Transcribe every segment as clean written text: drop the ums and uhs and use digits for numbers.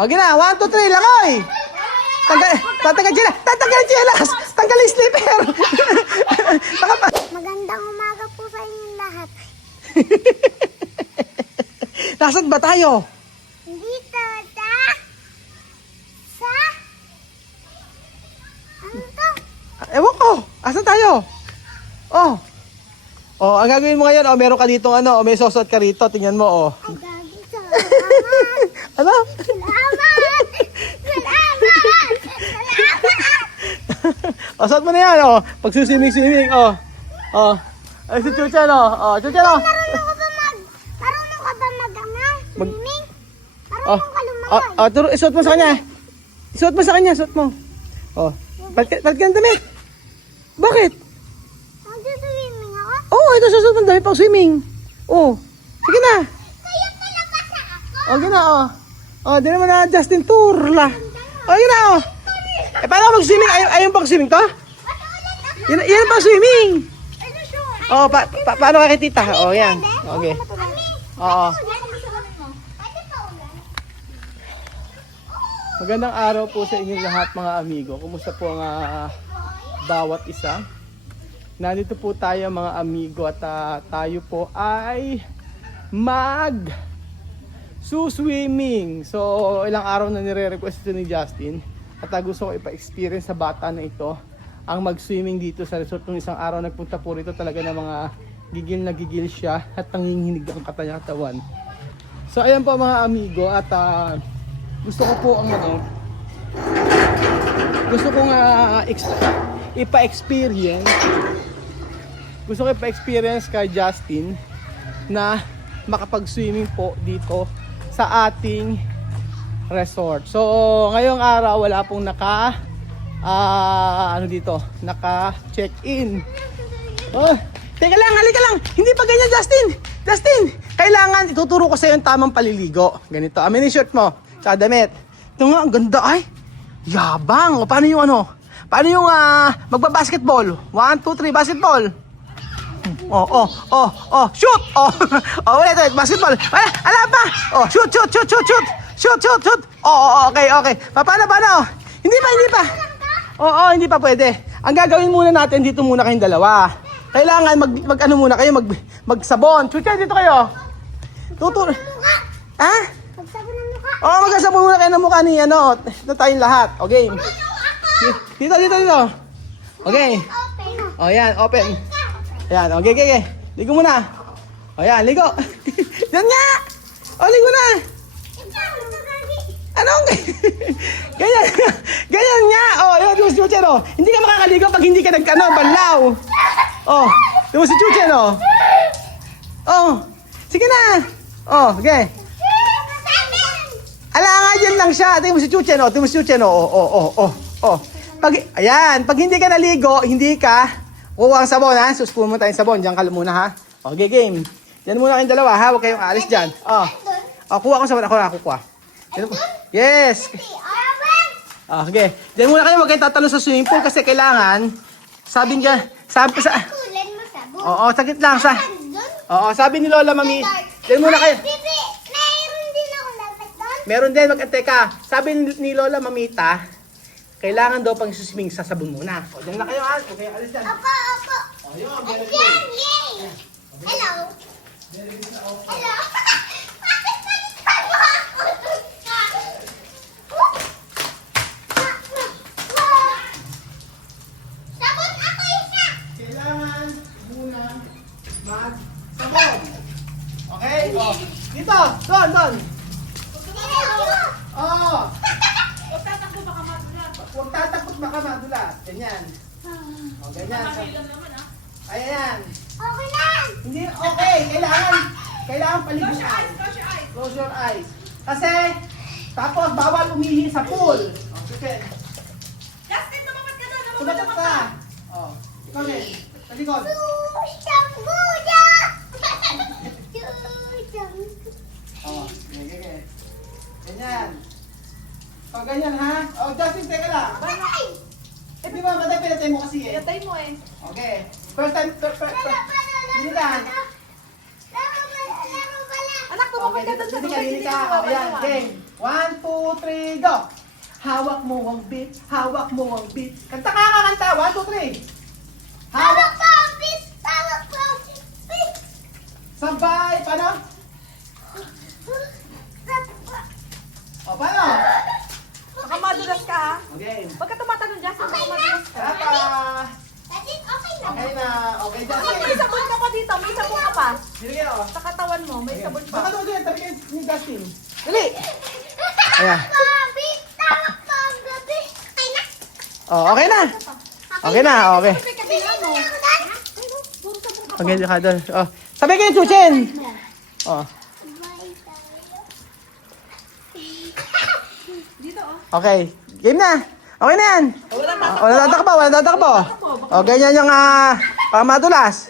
Okay na, 1, 2, 3, langoy! Tatanggal sila! Tatanggal sila! Tanggal yung slipper! Magandang umaga po sa inyong lahat. Nasaan ba tayo? Dito sa... Ano to? Ewan ko! Asan tayo? Oh! Oh, ang gagawin mo ngayon, oh, meron ka dito, ano, oh, may sosot ka rito, tingnan mo, oh. Ay, gagi. Salamat! Ano? Salamat! Salamat! Salamat! Oh, suot mo na yan, oh. Pag swimming, oh. Oh. Ay, si Chuchan, oh. Oh, Chuchan, oh. Marunong ka ba swimming? Oh. Marunong ka lumangoy? Oh, turo, isuot mo sa kanya. Isuot mo sa kanya, isuot mo. Oh. Ba't ka ng damit? Bakit? Magsuswimming ako? Oh, ito susuot ng damit pang swimming. Oh. Sige na. Kaya pala basa ako? Oh, gina, oh. Oh, di naman na Justin Turla. Oh, gina, oh. Eh, paano mag-swimming? Ayun pang swimming to? Yan pang swimming. Oh, paano ka kitita? Oh, yan. Okay. Oo. Magandang araw po sa inyong lahat mga amigo. Kumusta po ang bawat isa? Nandito po tayo mga amigo at tayo po ay suswimming. So ilang araw na nire-request ito ni Justin at gusto ko ipa-experience sa bata na ito ang mag-swimming dito sa resort. Nung isang araw nagpunta po rito talaga ng mga gigil siya at nanginginig ang katawan. So ayan po mga amigo at gusto ko po ang gusto ko nga ipa-experience kay Justin na makapag-swimming po dito sa ating resort. So ngayong araw wala pong naka-check-in. Oh, teka lang, halika lang. Hindi pa ganyan, Justin. Justin, kailangan ituturo ko sa iyo yung tamang paliligo. Ganito, amin yung shirt mo. Sa damit. Ito nga, ang ganda ay. Yabang. O, paano yung Paano yung magbabasketball? 1, 2, 3, basketball. Shoot! Wait, basketball. Ala pa! Shoot! Okay. Paano? Hindi pa. Hindi pa pwede. Ang gagawin muna natin, dito muna kayong dalawa. Kailangan mag-ano muna kayo, magsabon. Chucha, dito kayo. Tuturo. Ha? Magsabon ng mukha. Magsabon muna kayo ng mukha ni ito tayong lahat. Okay. Dito. Okay. Open. Yan, open. Ayan, okay. Ligo muna. Yan, ligo. Yan nga. Ligo na. Anong? Ganyan nga. Yun si Chuchen, Hindi ka makakaligo pag hindi ka banlaw. Yun si Chuchen, sige na. Okay. Ala nga, yan lang siya. Tingnan mo si Chuchen, Pag hindi ka naligo, hindi ka kuha ang sabon, ha? Suspun mo tayong sabon. Diyan ka muna, ha? Okay, game. Diyan muna kayong dalawa, ha? Huwag kayong alis dyan. Kuha akong sabon. Ako na kukuha. Yes. Okay. Diyan muna kayo. Huwag kayong tatalo sa swimming pool kasi kailangan, sabi Kulen mo sabon. saglit lang. Sabi ni Lola Mami, diyan muna kayo. Bibi, mayroon din ako dapat doon. Meron din, mag-antay ka. Sabi ni Lola Mamita, kailangan daw pang swimming sa sabon muna. Diyan na kayo, ha? Huwag kayong alis dyan. Opo. Ayun, very good. Ayan, yay! Hello. Hello. Bakit palitan mo ako? Sabon ako isa. Kailangan muna mag-sabon. Okay? Dito, doon. Huwag tatakot baka madulas. Ganyan. Ganyan. Ayan. Okay na. Hindi, okay. Kailangan paliguan. Close your eyes. Kasi, tapos bawal umihi sa pool. Sige. Justin, tumapat ka doon! Tumatak ka. Ikaw din. Sa likod. Susang Buddha. Susang. Okay. Ganyan. Ganyan, ha? Justin, teka lang. Patay. Di ba, matay pinatay mo kasi eh. Pinatay mo eh. Okay. First time. Hindi lang. Laro pala. Anak, tumapat ka doon. Hindi ka. Ayan, game. 1, 2, 3, go! Hawak mo ang beat, hawak mo ang beat. Kanta ka, kakanta. 1, 2, 3. Hawak mo ang beat! Hawak mo ang beat! Sabay, paano? O, paano? Baka madulas ka ha. Okay. Huwag ka tumatanong, Justin. Baka Okay na? madulas ka. Tata. Daddy, okay na. Okay na. Okay, Pag Justin. may sabon ka pa dito, may sabon ka pa. Dili kayo. Sa katawan mo, may sabon Baka pa. doon din, tabi kayo ni Justin. Dali. Ayan. Hawak mo ang beat! Hawak mo ang beat! Okay na? Oh, okay na. Okay na, okay. Bigyan mo lang doon. Okay, ka doon. Oh, sabi kayo, Chuchen. Oh, Bye tayo. Dito oh. okay. Game na. Okay na yan. Wala na. Wala tatakbo, wala tatakbo. O, ganyan yung madulas.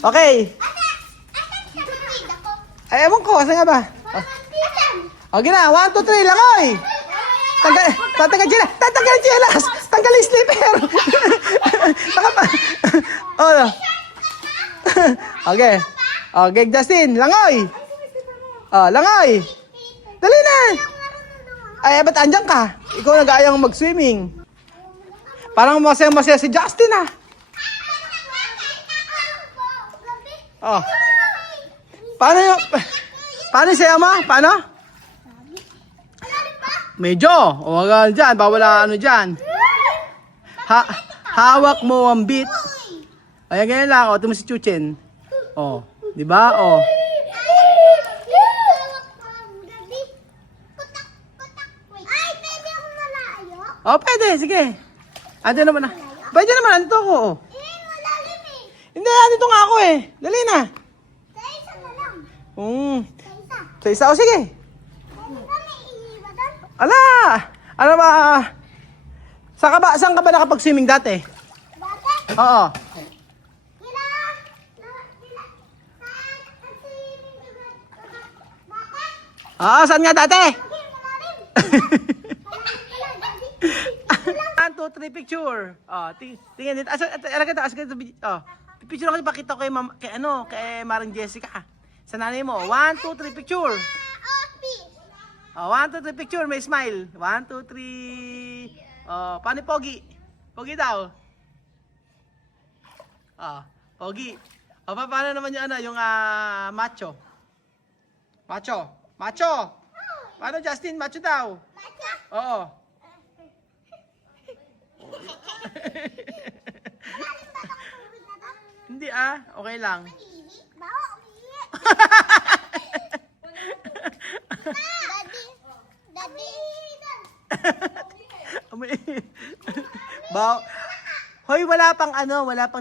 Okay. Asan siya? Tubig ako. Ay, ewan ko, saan nga ba? Bisan. Okay na, 1, 2, 3, langoy! Tatanggal sila! Tatanggal chilas! Tanggal yung slipper! Oh. Okay. Okay, Justin, langoy! Oh, langoy! Dali na! Ay, ba't andyan ka? Ikaw nag-aayang mag-swimming. Parang masaya-masaya si Justin ah. Oh. Paano yung... Paano yung saya mo? Paano? Medyo. O wag dyan. Bawal ano dyan. Hawak mo ang beat. Ayan, ganyan lang. O, ito mo si Chuchen. O. Di ba? O. Ay, pwede ako malayo? O, pwede. Sige. Andyan naman na. Pwede naman. Andito ako. O. Malalim eh. Hindi, andito nga ako eh. Dali na. Sa isa na lang. Sa isa. Sa isa. O, sige. Pwede ba may iiba doon? Ala! Ano ba? Saan ka ba nakapag-swimming dati? Bakit? Oo. Kila... Bakit? Saan nga dati? Malalim, malalim. Malalim pala, daddy. 1, 2, 3, picture. Tingnan dito. Picture ako, pakita ko kay Maring Jessica. Sa nanay mo. 1, 2, 3, picture. Office. 1, 2, 3, picture. May smile. 1, 2, 3. Paano yung Pogi? Pogi daw. Pogi. Paano naman yung macho? Macho. Macho. Paano Justin? Macho daw. Mata. Oo. Malalim ba ako tubig na to? Hindi okay lang. Ihi? Bawa, umihi. Daddy. Daddy. Baho. Hoy, wala pang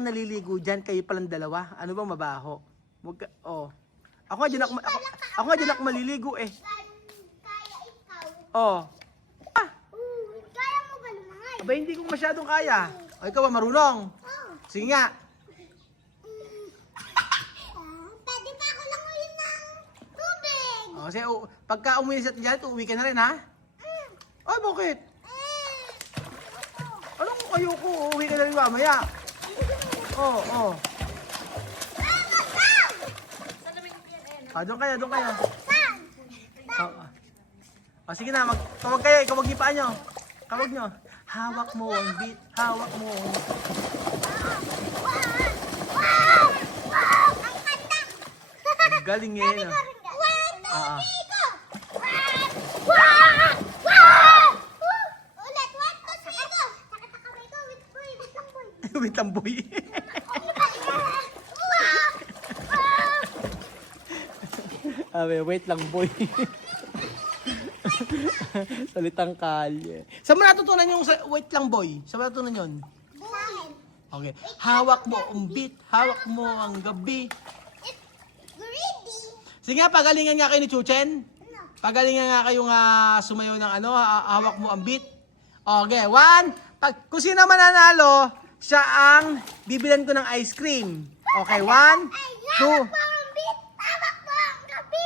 naliligo diyan, kayo palang dalawa. Ano bang mabaho? Ako nga diyan ako maliligo eh. Kaya ikaw. Oh. Kaya mo ba lumangoy? Aba, hindi ko masyadong kaya. O, ikaw ba marunong? Sige nga. Pwede pa ako langoyin ng tubig. Kasi pagka umuwi sa tiyan, uuwi ka na rin ha? Ay, bakit? Anong ayoko? Uuwi ka na rin mamaya. Oo. Doon kayo. Sige na, tawag kayo, ikaw mag-ipaan nyo. Tawag nyo. Hawak mo ang beat, hawak mo. Ang galing eh. No? Ulit, 1, 2, 3, go! Sakit ang kamay ko, wait lang boy. Wait lang, boy. Wait lang, boy. Salitang kalye. Saan mo natutunan yung wait lang, boy? Saan mo natutunan yun? Okay. Hawak mo ang beat, hawak mo ang gabi. Greedy. Sige nga, pagalingan nga kayo ni Chuchen. Pagalingan nga kayong sumayaw ng hawak mo ang beat. Okay, 1. Kung sino mananalo, siya ang bibilan ko ng ice cream. Okay, 1, 2. Hawak mo ang beat, hawak mo ang gabi.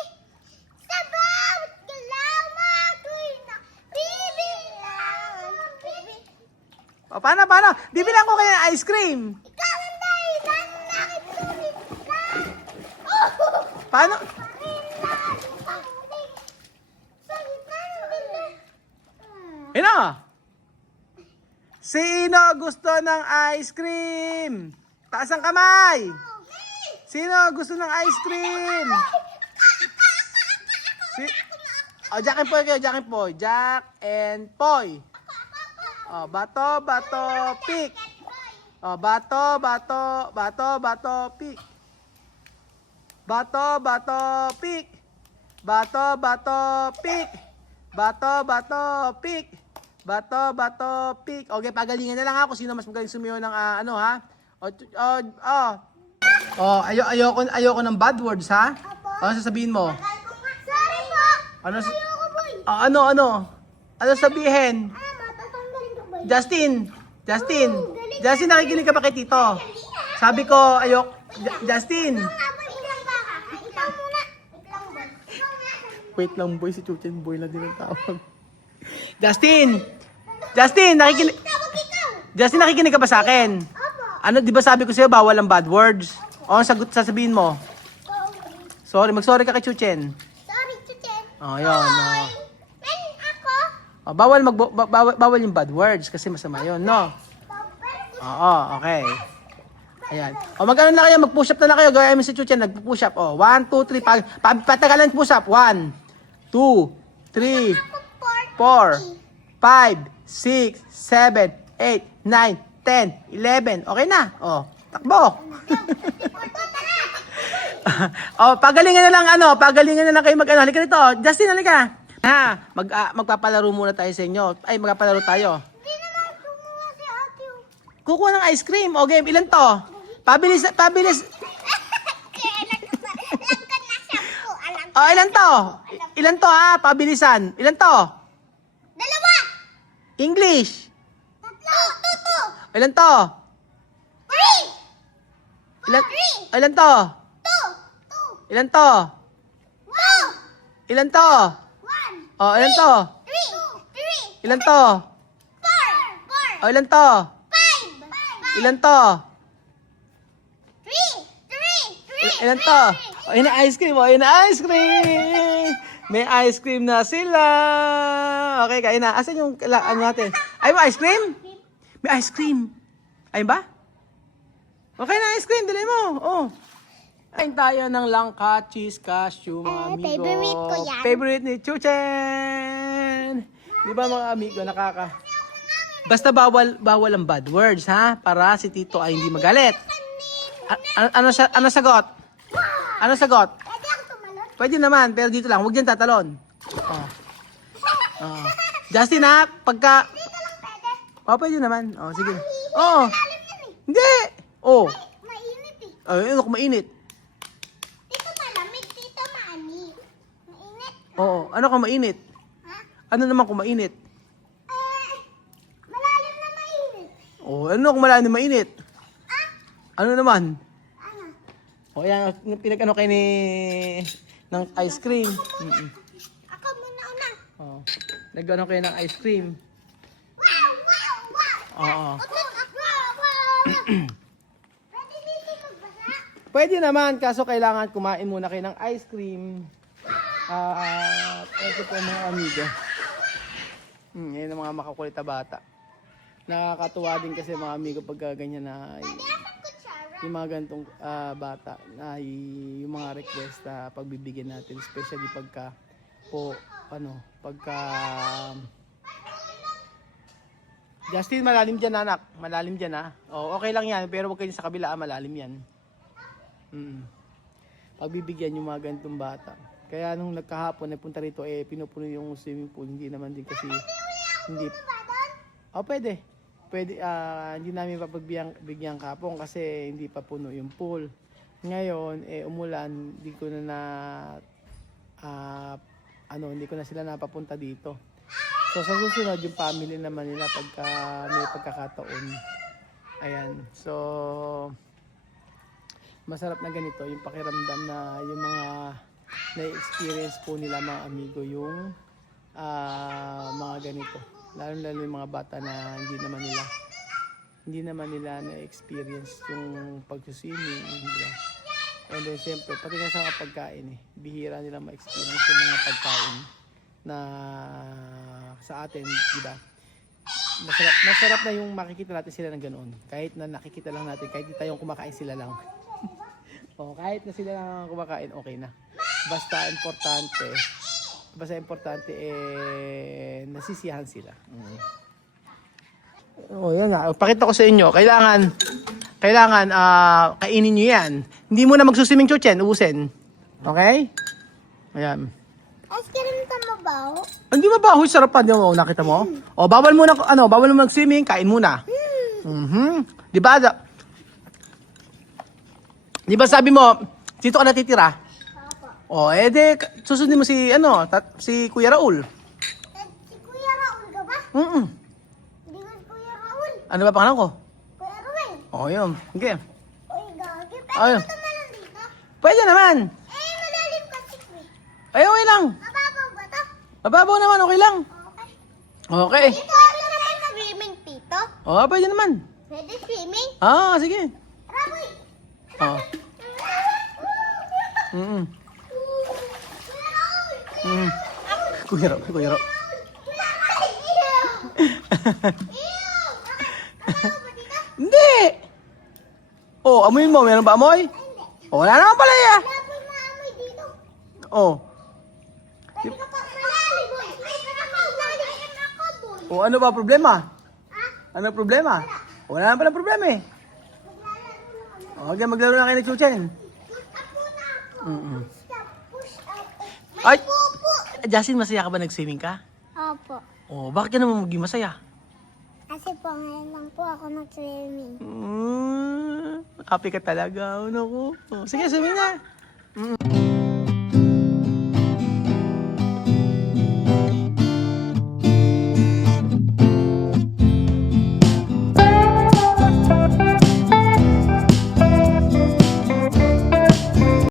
Sa bawat galaw mo, ako'y nabibilang. Paano? Bibilan ko kayo ng ice cream. Ikaw ang dahilan, nakitulid ka. Paano? Sa gitna ng Ayun na. Sino gusto ng ice cream? Taas ang kamay. Sino gusto ng ice cream? Jack and Poy kayo, Jack and Poy. Jack and Poy. Bato, bato, pick. Bato, bato, bato, bato, pick. Bato, bato, pick. Bato, bato, pick. Bato, bato, pick. Bato, bato, pick. Okay, pagalingan na lang ako. Sino mas magaling sumiyo ng ano ha? Ayoko ng bad words ha? Ano sasabihin mo? Sorry po. Ano Ayoko, boy. Ano sabihin? Matatanggalin ko, boy. Justin, nakikinig ka ba kay Tito? Sabi ko, Justin. Ilang ba ka? Ikaw muna. Ikaw ba? Wait lang boy, si Chuchen boy lang din ang tawag. Justin, nakikinig. Tawag ikaw. Justin, nakikinig ka ba sa akin? Opo. Ano, di ba sabi ko sa'yo, bawal ang bad words? O, ang sasabihin mo? Sorry, mag-sorry ka kay Chuchen. Sorry, Chuchen. Yun. Men, ako. Bawal yung bad words kasi masama yun, no? Oo, okay. Ayan. Mag-ano na kayo, mag-push up na kayo. Gawin mo si Chuchen, nag-push up. 1, 2, 3, patagalan push up. 1, 2, 3, 4, 5, 6, 7, 8, 9, 10, 11. Okay na. Takbo. Pagalingan na lang kayo mag-ano. Halika rito. Justin, halika. Magpapalaro muna tayo sa inyo. Ay, magpapalaro tayo. Hindi naman kumuha si ate. Kukuha ng ice cream. O, game. Ilan to? Pabilis. Kaya lagkan na siya po. Alam. Ilan to? Ilan to ha? Pabilisan. Ilan to? Dalawa. English. Tatlo. Two. Ilan to? Three. Ilan to? Two. Ilan to? Wow. Ilan to? One. Ilan to? Three. Ilan to? Four. Ilan to? Five. Ilan to? Three. Ilan to? Ayun na ice cream. Ayun na ice cream. May ice cream na sila. Okay, kain na. Asan yung ano natin? Ay, may ice cream? May ice cream. Ayun ba? Okay na ice cream. Dali mo. Kain tayo ng langka, cheese, cashew, mga amigo. Favorite ko yan. Favorite ni Chuchen. Di ba mga amigo, Basta bawal ang bad words, ha? Para si Tito ay hindi magalit. Ano sagot? Ano sagot? Pwede ako tumalon? Pwede naman, pero dito lang. Huwag dyan tatalon. Justin, ha? Pagka... Dito lang pwede. Pwede naman. Sige. Lalim yan eh. Hindi. Mainit eh. Ano kung mainit? Dito malamig, dito mainit. Mainit. Ano kung mainit? Ha? Ano naman kung mainit? Malalim na mainit. Ano kung malalim na mainit? Ano naman? Ano? Yan. Pinag-ano kayo ng ice cream. Ako muna una. Nag-ano kayo ng ice cream. Wow. Pwede dito magbasa? Pwede naman, kaso kailangan kumain muna kayo ng ice cream. Ito po mga amigo. Yan ang mga makukulit na bata. Nakakatuwa din kasi mga amigo pagka ganyan na yung mga ganitong bata na yung mga request na pagbibigyan natin, especially pagka Justin, malalim dyan anak. Malalim dyan ha. Okay lang yan, pero huwag kayo sa kabila, malalim yan. Pagbibigyan yung mga ganitong bata. Kaya nung nagkahapon, nagpunta rito, pinupuno yung swimming pool. Hindi naman din kasi, pwede. Pwede, hindi namin papagbigyan kahapon kasi hindi pa puno yung pool. Ngayon, umulan, hindi ko na sila napapunta dito. So sa susunod, yung family naman nila pagka may pagkakataon. Ayan. So, masarap na ganito, yung pakiramdam na yung mga na-experience po nila mga amigo yung mga ganito. Lalo yung mga bata na hindi naman nila na-experience yung pag-swimming. Diba? And then syempre, pati nga sa mga pagkain bihira nila ma-experience yung mga pagkain na sa atin, di ba? Masarap na yung makikita natin sila ng ganoon. Kahit na nakikita lang natin, kahit di tayong kumakain sila lang. O kahit na sila lang ang kumakain, okay na. Basta importante nasisiyahan sila. Oh, yan nga. Pakita ko sa inyo. Kailangan kainin niyo 'yan. Hindi mo na magsusiming chuchen, ubusin. Okay? Ayan. Ice cream ka mabaw? Hindi mabaho, sarap pa, di mo nakita mo? O bawal mo mag-swimming, kain muna. Di ba? Di ba sabi mo, dito ka natitira? O, susundin mo si si Kuya Raul. Si Kuya Raul ka ba? Hindi ko si Kuya Raul. Ano ba pangalan ko? Kuya Ruel. O, yun. Okay. Uy, gagi. Ayun. Pwede ko tumalon dito? Pwede naman. Malalim kasi ko eh. Ay, okay lang. Mababaw ba to? Mababaw naman, okay lang. Okay. Okay. Dito ako naman swimming, Tito. O, pwede naman. Pwede swimming? Sige. Raboy. O. Mm. Kuya Raul. Kuya Raul, Hindi. Oh, amoyin mo. Meron ba amoy? Oh, wala naman pala ya. Laboy maamoy dito. Oh. Pwede ka pa malalim. Ay, nakakalalim ako, boy. Oh, ano ba problema? Ha? Ano problema? Wala naman pala problema eh. Maglalaro na kami. Okay, maglaro na kayo ng chuchen. Push up muna ako. Push up. Ay! May pupo. Justin, masaya ka ba nag-swimming ka? Opo. Oh, bakit ka naman maging masaya? Kasi po ngayon lang po ako nag-swimming. Happy ka talaga. Ano ko? Oh, sige, swimming na.